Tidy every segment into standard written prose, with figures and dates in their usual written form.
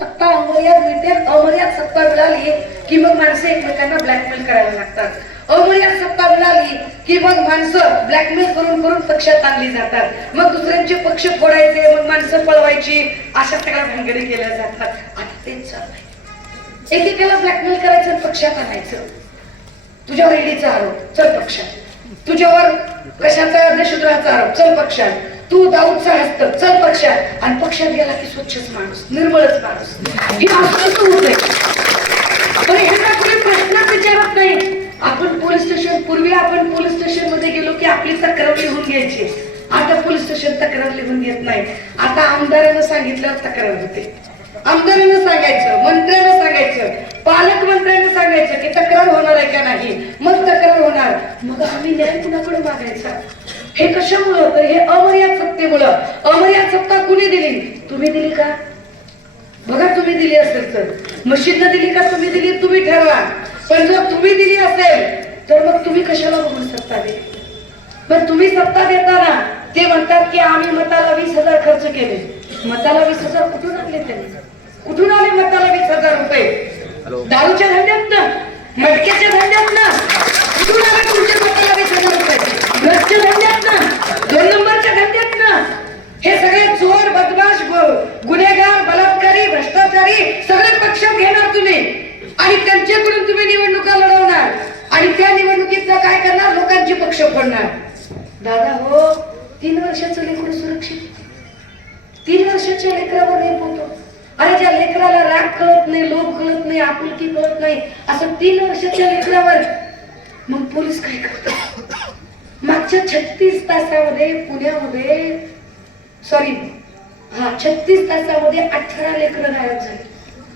सत्ता अमर्याद मिळते. अमर्याद सत्ता मिळाली की मग माणसं एकमेकांना ब्लॅकमेल करायला लागतात. अमर्याद सत्ता मिळाली की मग माणसं ब्लॅकमेल करून करून पक्षात आणली जातात. मग दुसऱ्यांचे पक्ष फोडायचे, मग माणसं पळवायची, अशा सगळ्या भानगडी केल्या जातात. आता तेच चालू आहे. एकेकाला ब्लॅकमेल करायचं, पक्षात आणायचं. तुझ्यावर ईडीचा आरोप, चल पक्षात. तुझ्यावर कशाचा देशद्रोहाचा आरोप, चल पक्षात. तू दाऊदचा हस्त, चल पक्षात. आणि पक्षात गेला की स्वच्छच माणूस, निर्मळच माणूस. हे असं होत नाही. पण ह्यांना कोणी प्रश्नच विचारत नाही. आपण पोलीस स्टेशन, पूर्वी आपण पोलीस स्टेशन मध्ये गेलो की आपली तक्रार लिहून घ्यायची. आता पोलीस स्टेशन तक्रार लिहून घेत नाही. आता आमदारानं सांगितल्यावर तक्रार होते. आमदारानं सांगायचं, मंत्र्यानं सांगायचं, पालकमंत्र्यानं सांगायचं की तक्रार होणार आहे का नाही, मग तक्रार होणार. मग आम्ही न्याय कुणाकडे मागायचा? हे कशामुळं? तर हे अमर्याद सत्तेमुळं. अमर्याद सत्ता कुणी दिली? तुम्ही दिली का? बघा, तुम्ही दिली असेल तर. मशीननं दिली का तुम्ही दिली? तुम्ही ठरवा. पण जर तुम्ही दिली असेल तर मग तुम्ही कशाला बघून सत्ता दे? पण तुम्ही सत्ता देताना ते म्हणतात की आम्ही मताला 20,000 खर्च केले. मताला 20,000 कुठून आणले त्यांनी? कुठून आले मताला 20,000 रुपये? दारूच्या धंद्यातनं, मटक्याच्या धंद्यातनं कुठून आले तुमच्या मताला 20,000 रुपये? ड्रग्सच्या धंद्यातनं, 2 नंबरच्या धंद्यातनं. हे सगळे चोर, बदमाश, गुन्हेगार, बलात्कारी, भ्रष्टाचारी सगळे पक्षात घेणार तुम्ही आणि त्यांच्याकडून तुम्ही निवडणुका लढवणार आणि त्या निवडणुकीचं काय करणार? लोकांचे पक्ष फोडणार. दादा हो, 3 वर्षाचं लेकरू सुरक्षित. 3 वर्षाच्या लेकरावर रेप होतो. अरे ज्या लेकराला राग कळत नाही, लोभ कळत नाही, आपुलकी कळत नाही, असं 3 वर्षाच्या लेकरावर मग पोलीस काय करतात? मागच्या 36 तासामध्ये पुण्यामध्ये 36 तासामध्ये 18 लेकरं गायब झाली.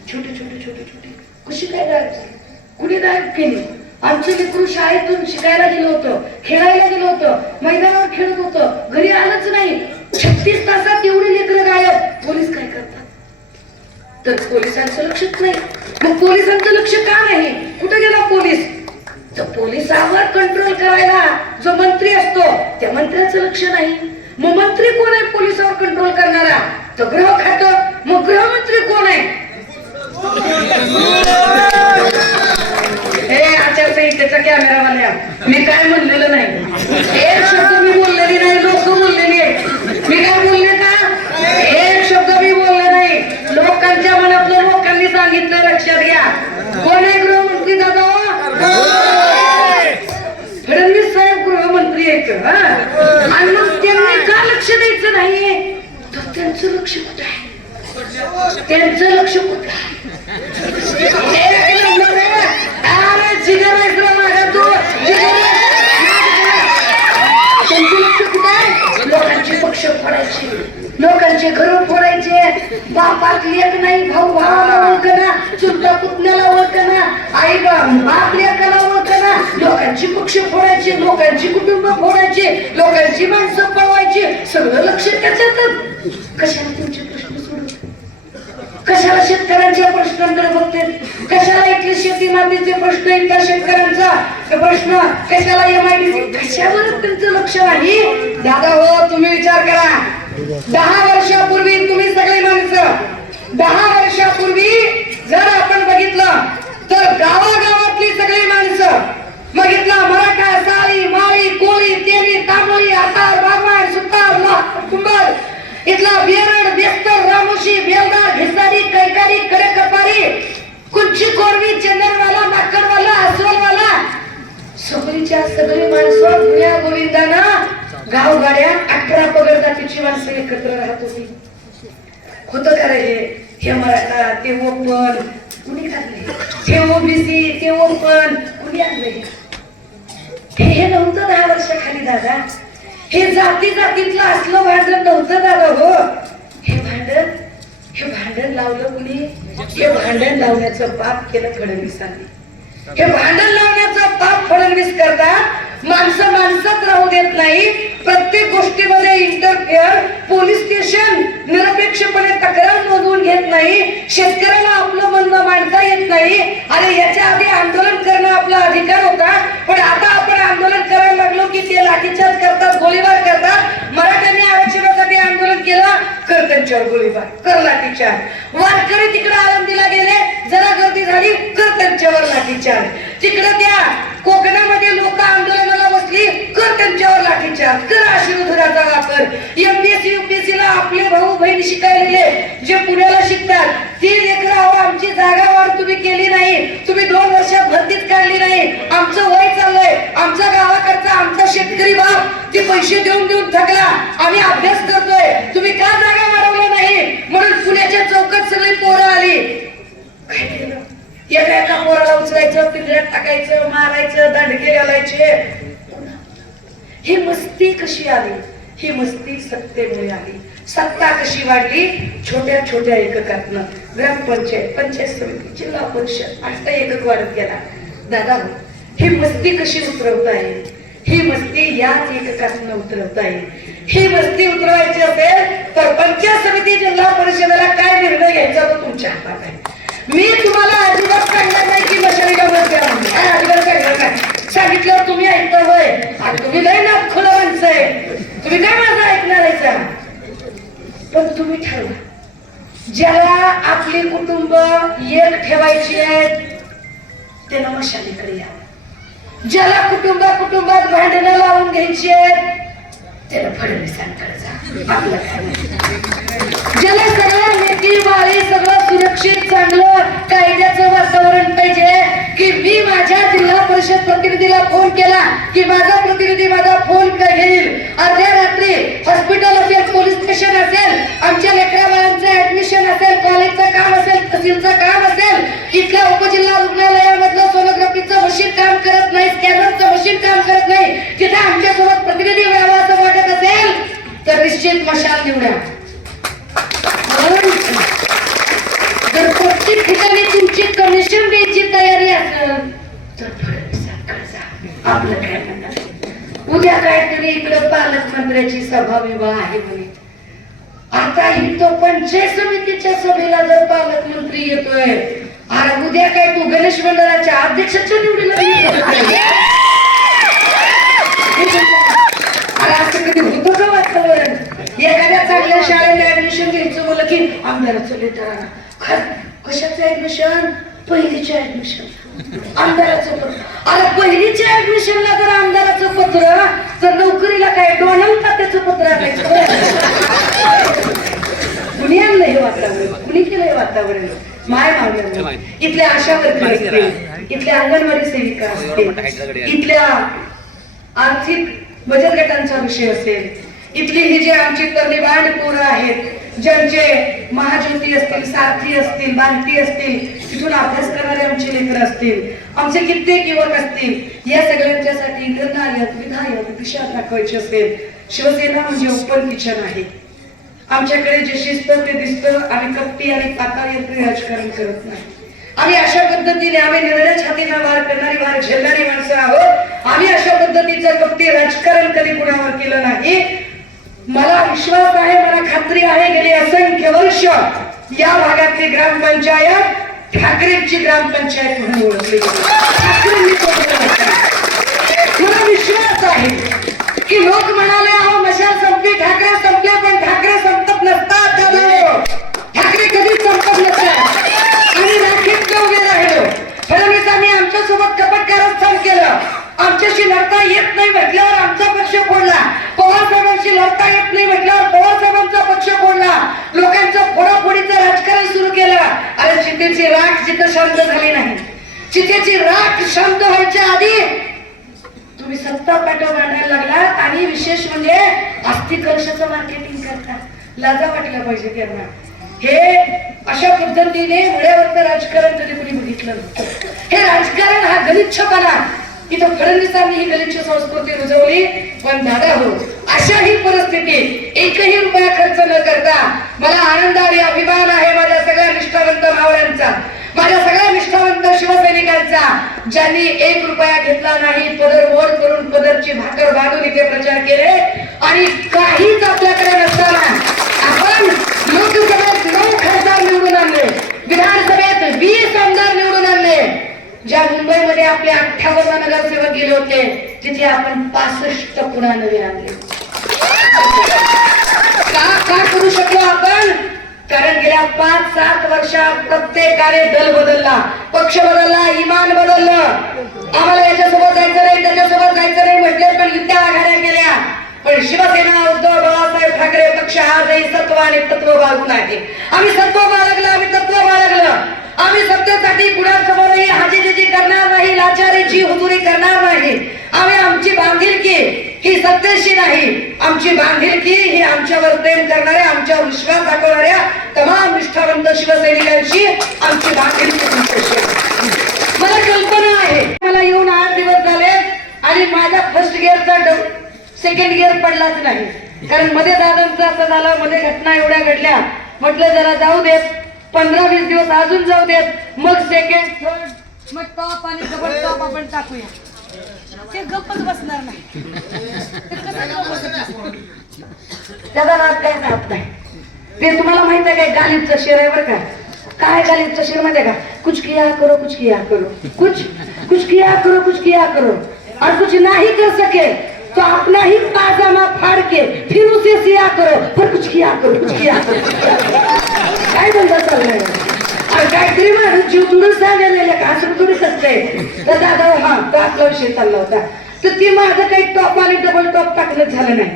छोटे छोटे छोटे छोटे. कशी काय गायब झाली? कुणी गायब केली? आमचं लेकरू शाळेतून शिकायला गेलं होतं, खेळायला गेलं होतं, मैदानावर खेळत होतं, घरी आलंच नाही. 36 तासात एवढी लेकरं गायब. पोलीस काय करतात? तर पोलिसांचं लक्षच नाही. मग पोलिसांचं लक्ष का नाही? कुठे गेला पोलीस? तर पोलिसावर कंट्रोल करायला जो मंत्री असतो त्या मंत्र्याचं लक्ष नाही. मग मंत्री कोण आहे पोलिसावर कंट्रोल करणारा? तर गृह खातं. मग गृहमंत्री कोण आहे? हे आचारसंहितेचा कॅमेरावाल्या, मी काय म्हणलेलं नाही. एक शब्द मी बोललेली नाही, लोक बोललेली आहे. मी काय बोलले का? एक शब्द मी बोलले नाही. लोकांच्या मनातलं लोकांनी सांगितलं, लक्षात घ्या. कोण आहे गृहमंत्री दादा? फडणवीस साहेब गृहमंत्री आहेत. आणि मग त्यांनी का लक्ष द्यायचं नाही? तर त्यांचं लक्ष कुठं आहे? त्यांचं लक्ष कुठं आहे? लोकांचे पक्ष फोडायचे, लोकांचे घर फोडायचे. बापात लेक नाही, भाऊ भावाला ओळखना, चुलता पुतण्याला ओळखना, आई बाप लेकाला ओळखना. लोकांची पक्ष फोडायचे, लोकांची कुटुंब फोडायचे, लोकांची माणसं पळवायची. सगळं लक्ष त्याच्यातच. कशाला तुमचे प्रश्न सोडवतात? कशाला शेतकऱ्यांच्या प्रश्नांकडे बघते? कशाला इथले शेती मातीचे प्रश्न, इथल्या शेतकऱ्यांचा प्रश्न, कशाला MIDC? कशावर त्यांचं लक्ष नाही? दादा हो, तुम्ही विचार करा. 10 वर्षापूर्वी तुम्ही सगळी माणसं, 10 वर्षापूर्वी जर आपण बघितलं तर गावागावातली सगळी माणसं, बघितलं मराठा, साळी, माळी, कोळी, तेली, तांबोळी, आतार, बागवान, सुतार, कुंभार, इथला बेरड, बेस्तर, रामोशी, बेलदार, घिसारी, कैकारी, कडेकपारी, कुंची, कोरवी, चंदनवाला, माकडवाला, अस्वलवाला, सगळीच्या सगळी माणसं गुण्या गोविंदानं गावगाड्या 18 पगड जातीची माणसं एकत्र राहत होती. होतं का रे? हे मराठा, ते ओपन, कुणी काढले? हे OBC, ते ओपन, कुणी आणले? हे नव्हतं 10 वर्षाखाली दादा. हे जाती जातीतलं असलं भांडण नव्हतं दादा हो. हे भांडण लावलं कुणी? हे भांडण लावण्याचं पाप केलं फडणवीसांनी. हे भांडण लावण्याचं पाप फडणवीस करतात. माणसं माणसात राहू देत नाही. प्रत्येक गोष्टीमध्ये इंटरफेअर. पोलीस स्टेशन निरपेक्षपणे तक्रार नोंदवून घेत नाही. शेतकऱ्याला आपलं म्हणणं मांडता येत नाही. अरे याच्या आधी आंदोलन करणं आपला अधिकार होता, पण आता आपण आंदोलन करायला लागलो की ते लाठीचार्ज करतात, गोळीबार करतात. मराठ्यांनी आरक्षणासाठी आंदोलन केलं, कर्तन त्यांच्यावर गोळीबार, कर लाठीचार. वारकरी तिकडे आळंदीला गेले, जरा गर्दी झाली, कर त्यांच्यावर लाठीचार. तिकडे त्या कोकणामध्ये लोक आंदोलनाला बसली, कर त्यांच्यावर लाठीचार, कर अश्रुधुराचा वापर. एमपीएससी युपीएससी ला आपले भाऊ बहीण शिकायलेले जे पुण्याला शिकतात, ती लेकरं आमची जागा वाढ तुम्ही केली नाही, तुम्ही 2 वर्षात भरतीच काढली नाही, आमचं वय चाललंय, आमच्या गावाकडचा आमचा शेतकरी बाप ते पैसे देऊन देऊन थकला, आम्ही अभ्यास करतोय, तुम्ही का जागा वाढवल्या नाही? म्हणून पुण्याच्या चौकात सगळी पोरं आली. काय केलं? एका पोराला उचलायचं, पिंजऱ्यात टाकायचं, मारायचं, दांडके घालायचे. ही मस्ती कशी आली? ही मस्ती सत्तेमुळे आली. सत्ता कशी वाढली? छोट्या छोट्या एककातनं. ग्रामपंचायत, पंचायत समिती, जिल्हा परिषद, असा एकक वाढत गेला. दादा, ही मस्ती कशी उतरवता येईल? ही मस्ती याच एककातनं उतरवता येईल. ही मस्ती उतरवायची असेल तर पंचायत समिती, जिल्हा परिषदेला काय निर्णय घ्यायचा तो तुमच्या हातात आहे. मी तुम्हाला अजिबात सांगणार नाही की मशालीला मत द्या म्हणून. काय अजिबात सांगणार नाही. सांगितल्यावर तुम्ही ऐकता होय? आणि तुम्ही लय ना खुलं माणसं आहे, तुम्ही काय माझं ऐकणार आहे? पण तुम्ही ठरवा, ज्याला आपली कुटुंब एक ठेवायची आहेत त्याला मशालीकडे या. ज्याला कुटुंबात भांडणं लावून घ्यायची आहेत त्याला फडणवीसांकडे जा. आपलं ज्याला सगळं नीती वाळी, सगळं सुरक्षित चांगलं कायद्याचं वातावरण पाहिजे, की मी माझ्या जिल्हा परिषद प्रतिनिधीला फोन केला की माझा प्रतिनिधी माझा फोन घेईल, अर्ध्या रात्री हॉस्पिटल असेल, पोलीस स्टेशन असेल, आमच्या लेकरा बाळांचं ऍडमिशन असेल, कॉलेजचं काम असेल, तहसीलचं काम असेल, इथल्या उपजिल्हा रुग्णालयामधलं सोनोग्राफीचं मशीन काम करत नाही, स्कॅनरचं मशीन काम करत नाही, तिथे आमच्यासोबत प्रतिनिधी व्हावा असं वाटत असेल तर निश्चित मशाल निवडा. जर प्रत्येक ठिकाणी तुमची कमिशन द्यायची तयारी असेल तर फडणवीसांकडे जा. आपलं काय म्हणणार? उद्या काहीतरी इकडे पालकमंत्र्याची सभा विवाह आहे म्हणे. आता ही तो पंचायत समितीच्या सभेला जर पालकमंत्री येतोय, अरे उद्या काय तू गणेश मंडळाच्या अध्यक्षाच्या निवडीला असं कधी होतं का वातावरण? एखाद्या चांगल्या शाळेला ऍडमिशन घ्यायचं बोल की आमदाराचं लेटर आणा. कशाचं ऍडमिशन? पहिलीच्या ऍडमिशन, आमदाराचं पत्र. अरे पहिलीच्या ऍडमिशनला जर आमदाराचं पत्र, तर नोकरीला काय डोनाल्ड तात्याचं पत्र आणायचं? कुणी आणलं हे वातावरण? कुणी केलं हे वातावरण? माय मावल्या इथल्या आशा वर्कर असतील, इथल्या अंगणवाडी सेविका असतील, इथल्या आर्थिक बचत गटांचा विषय असेल, इथली ही जी आमची तरुणी पोरं आहेत, ज्यांचे महाज्योती असतील, सारथी असतील, बांधती असतील, तिथून अभ्यास करणारे आमचे लेकर असतील, आमचे कित्येक युवक असतील, या सगळ्यांच्यासाठी निर्णायक विधायक दिशा दाखवायची असेल, शिवसेना म्हणजे ओपन किचन आहे. आमच्याकडे जे शिस्त ते दिसतं. आम्ही कपटी आणि पाताळ यंत्री राजकारण करत नाही. आम्ही अशा पद्धतीने आम्ही निर्णय छातीनं वार करणारी, वार झेलणारी माणसं आहोत. आम्ही अशा पद्धतीचं कपटी राजकारण कधी कुणावर केलं नाही. मला विश्वास आहे, मला खात्री आहे, गेली असंख्य वर्ष या भागातली ग्रामपंचायत ठाकरेंची ग्रामपंचायत म्हणून ओळखली जाते. मला विश्वास आहे की लोक म्हणाले अहो मशाल संपली, ठाकरे संपले, पण ठाकरे संपत नसतात. ठाकरे कधीच संपत नसतात. आणि राखीत उभे राहिलो. फडणवीसांनी आमच्या सोबत कपट कारस्थान केलं. आमच्याशी लढता येत नाही म्हटल्यावर आमचा पक्ष फोडला. पवार साहेबांशी लढता येत नाही म्हटल्यावर पवार साहेबांचा पक्ष फोडला. लोकांचं फोडाफोडीचं राजकारण सुरू केलं. अरे चितेची राख जिथं शांत झाली नाही, चितेची राख शांत व्हायच्या आधी तुम्ही सत्ता पाठव बांधायला लागलात. आणि विशेष म्हणजे आस्तिक कलशाचं मार्केटिंग करता. लाजा वाटल्या पाहिजे त्यांना. हे अशा पद्धतीने मुळ्यावरचं राजकारण कधी कोणी बघितलं नव्हतं. हे राजकारण हा गलिच्छपणा, इथं फडणवीसांनी ही गलिच्छ संस्कृती रुजवली. पण दादा हो, अशा ही परिस्थितीत एकही रुपया खर्च न करता मला आनंद आणि अभिमान आहे माझ्या सगळ्या निष्ठावंत भावड्यांचा, माझ्या सगळ्या निष्ठावंत शिवसैनिकांचा, ज्यांनी 1 रुपया घेतला नाही. पदर वड करून पदरची भाकर बांधून इथे प्रचार केले. आणि काहीच आपल्याकडे नसताना आपण लोकसभेत 9 खासदार निवडून आणले, विधानसभेत 20 आमदार निवडून आणले. ज्या मुंबईमध्ये आपले 58 नगरसेवक गेले होते, तिथे आपण 65 पुन्हा नवे आणले. का करू शकलो आपण? 7 वर्षात प्रत्येकाने दल बदलला, पक्ष बदलला, इमान बदललं. आम्हाला याच्यासोबत जायचं नाही, त्याच्यासोबत जायचं नाही म्हटले, पण युद्ध आघाड्या केल्या. पण शिवसेना, उद्धव बाळासाहेब ठाकरे पक्ष आजही सत्व आणि तत्व बाळगून आहे. आम्ही सत्व बाळगलं, आम्ही तत्व बाळगलं. आम्ही सत्तेसाठी कुणासमोरही हाजीजी करणार नाही, लाचारीची हुजुरी करणार नाही. आम्ही आमची बांधिलकी ही सत्तेशी नाही, आमची बांधिलकी ही आमच्यावर प्रेम करणाऱ्या, आमच्यावर विश्वास दाखवणाऱ्या तमाम निष्ठावंत शिवसैनिकांची आमची बांधिलकी. मला कल्पना आहे, मला येऊन 8 दिवस झाले आणि माझा फर्स्ट गिअरचा सेकंड गिअर पडलाच नाही. कारण मध्ये दादांचं असं झालं, मध्ये घटना एवढ्या घडल्या, म्हटलं जरा जाऊ देत, 15-20 दिवस अजून जाऊ देत, मग सेकंड थर्ड, मग टॉप आणि डबल टॉप आपण टाकूया. ते गप्पच बसणार नाही. त्याचा नाद काय जात नाही. ते तुम्हाला माहित आहे काय, गालिबचं शेर आहे बरं का. काय गालिबचं शेर माहिती आहे का, कुछ किया करो कुछ किया करो, कुछ किया करो कुछ किया करो, और कुछ नहीं कर सके तो अपना ही पाजामा फाड़ के फिर उसे सिया करो, पर कुछ किया करो कुछ किया करो. काय धंदा चाललाय, काहीतरी माझं जीव तुडून सांगायला का, असं थोडीच असतंय. तर दादा हा तो आपला विषय चालला होता, तर ते माझं काही टॉप आणि डबल टॉप टाकलं झालं नाही.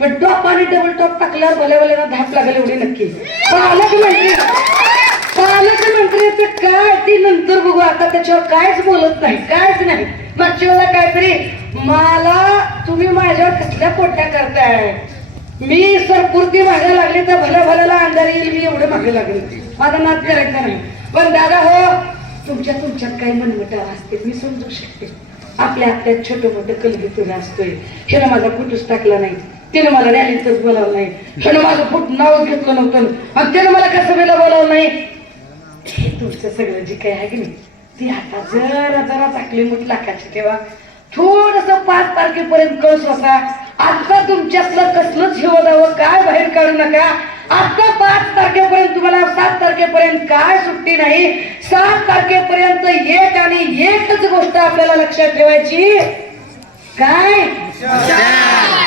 पण टॉप आणि डबल टॉप टाकल्यावर भल्या धाप लागेल एवढी नक्की. पालकमंत्र्याचं काय ती नंतर बघू, आता त्याच्यावर कायच बोलत नाही, कायच नाही. मागच्या वेळेला काहीतरी मला तुम्ही माझ्यावर कसल्या पोट्या करताय, मी सरपुरती मागे लागली तर भल्याला अंधार येईल, मी एवढं मागे लागले, माझा नाद करायचा नाही. पण दादा हो, तुमच्यात काही मनमटाव असते, मी समजू शकते. आपल्या हातात छोटं मोठं कलगीतून असतोय. ह्यानं माझा फोटोच टाकला नाही, त्यानं मला रॅलीतच बोलावलं नाही, ह्यानं माझं फुट नाव घेतलं नव्हतं, आणि त्यानं मला कसं बोलावलं नाही. हे तुमचं सगळं जे काही आहे की नाही, ती आता जरा चाकली मुठ लाखाची ठेवा. थोडस 5 तारखेपर्यंत कळस होता. आता तुमच्यातलं कसलंच हिवदावं काय बाहेर काढू नका. आता 5 तारखेपर्यंत तुम्हाला 7 तारखेपर्यंत काय सुट्टी नाही. 7 तारखेपर्यंत एक आणि एकच गोष्ट आपल्याला लक्षात ठेवायची, काय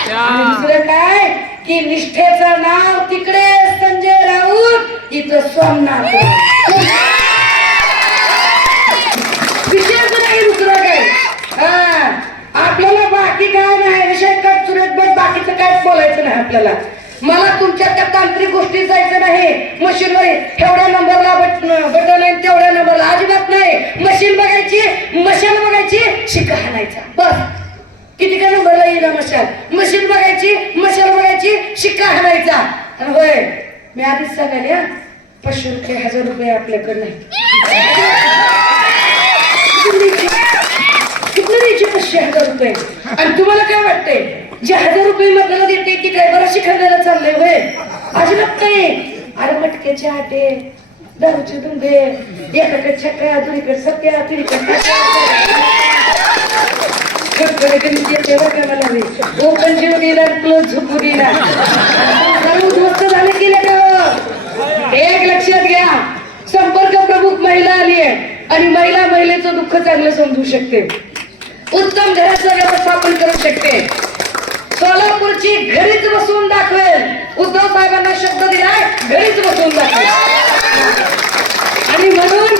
दुसरं काय, की निष्ठेचं नाव तिकडे संजय राऊत, इथं सोमनाथ. विषयच नाही दुसरं काय. आपल्याला बाकी काय नाही, विषय कट सुरेश बट, बाकीचं काय बोलायचं नाही आपल्याला. मला तुमच्या त्या तांत्रिक गोष्टी जायचं नाही. मशीनवर एवढ्या नंबरला बटन आहे, तेवढ्या नंबरला अजिबात नाही. मशीन बघायची, मशाल बघायची, शिक्का हाणायचा, बस. किती काय नंबरला येईल मशाल, मशीन बघायची, मशाल बघायची, शिक्का हाणायचा. होय, मी आधीच सांगायला 500 रुपये 1000 रुपये आपल्याकडे नाही. किती 500 रुपये. आणि तुम्हाला काय वाटतंय, जे 1000 रुपये आपल्याला देते की काय बरं शिखायला चाललंय होय, अजिबात नाही. अरे मटक्याचे आटे, दारूचे धुंदे, एकाकडे छक्या, दुरीकडे सत्या, तुरीकडे ओपन जीव दिला, क्लोज झोपू दिला, उद्ध्वस्त झाले केले का. एक लक्षात घ्या, संपर्क प्रमुख महिला आली आहे आणि महिलेचं दुःख चांगलं समजू शकते, उत्तम घराचं व्यवस्थापन करू शकते. सोलापूरची घरीच बसून दाखवेल. उद्धव साहेबांना शब्द दिलाय, घरीच बसून दाखवेल. आणि म्हणून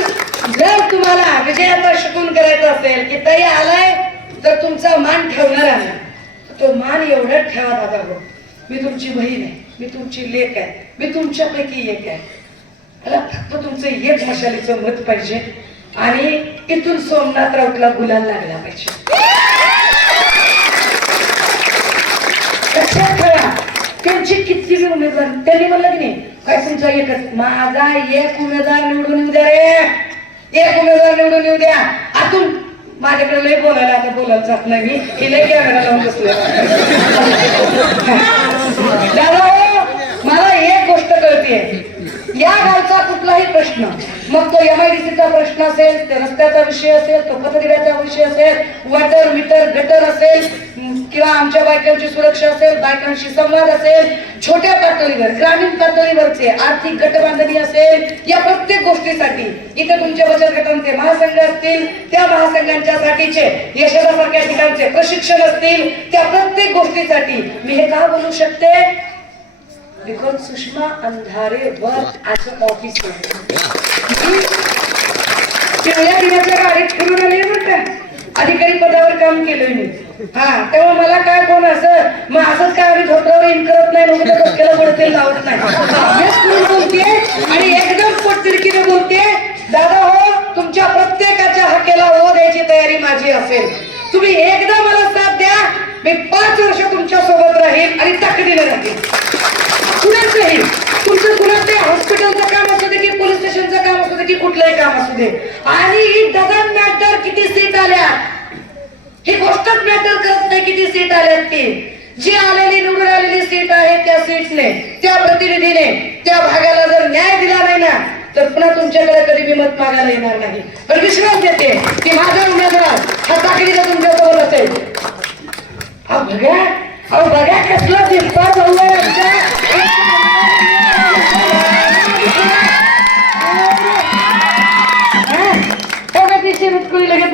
जर तुम्हाला विजयाचा शकून करायचा असेल की ताई आलाय तर तुमचा मान ठेवणार आहे, तो मान एवढा ठेवा दादा गो, मी तुमची बहीण आहे, मी तुमची लेक आहे, मी तुमच्यापैकी एक आहे. मला फक्त तुमचं एक मशालीचं मत पाहिजे आणि इथून सोमनाथ राऊतला गुलाल लागला पाहिजे. त्यांची किती उमेदवार, त्यांनी म्हणलं की नाही काय तुमचा एकच, माझा एक उमेदवार निवडून येऊ द्या रे, एक उमेदवार निवडून येऊ द्या. आतून माझ्याकडे लय बोलायला, आता बोलायला जात नाही मी, हे लय कॅमेरा लावून बसले. दादा मला एक गोष्ट कळते, या गावचा कुठलाही प्रश्न, मग तो MIDCचा प्रश्न असेल, ते रस्त्याचा विषय असेल, तो पथदिव्याचा विषय असेल, वॉटर मीटर गटर असेल, किंवा आमच्या बायकांची सुरक्षा असेल, बायकांशी संवाद असेल, छोट्या पातळीवर ग्रामीण पातळीवरचे आर्थिक गटबांधणी असेल, या प्रत्येक गोष्टीसाठी इथे तुमच्या बचत गटांचे महासंघ असतील, त्या महासंघांच्या साठीचे यशोदासारख्या ठिकाणचे प्रशिक्षण असतील, त्या प्रत्येक गोष्टीसाठी मी हे का बोलू शकते, because Sushma Andhare work as a officer. पिवळ्या दिनाच्या गाडीत फिरून आले बरं का, अधिकारी पदावर काम केलंय मी. हा, तेव्हा मला काय कोण असं मग असंच काय आम्ही धोत्रावर इन करत नाही, लोक डोक्याला पडते लावत नाही. बोलते आणि एकदम पोटतिडकीने बोलते, दादा हो तुमच्या प्रत्येकाच्या हक्केला हो द्यायची तयारी माझी असेल. तुम्ही एकदा मला साथ द्या, मी 5 वर्ष तुमच्या सोबत राहील आणि ताकदीने राहील. कुणाचंही तुमचं कुणाचं हॉस्पिटलचं काम असू दे की पोलीस स्टेशनचं काम असू दे की कुठलंही काम असू दे. आणि इट डझंट मॅटर किती सीट आल्या, ही गोष्टच मॅटर करत नाही किती सीट आल्यात ती. जी आलेली निवडून आलेली सीट आहे त्या सीटने, त्या प्रतिनिधीने त्या भागाला जर न्याय दिला नाही ना तर पुन्हा तुमच्याकडे कधी मी मत मागायला येणार नाही. पण विश्वास देते की माझा उमेदवार हा ताकदीचा तुमच्यासोबत असेल. बघा कसला दिसता लगेच लगेच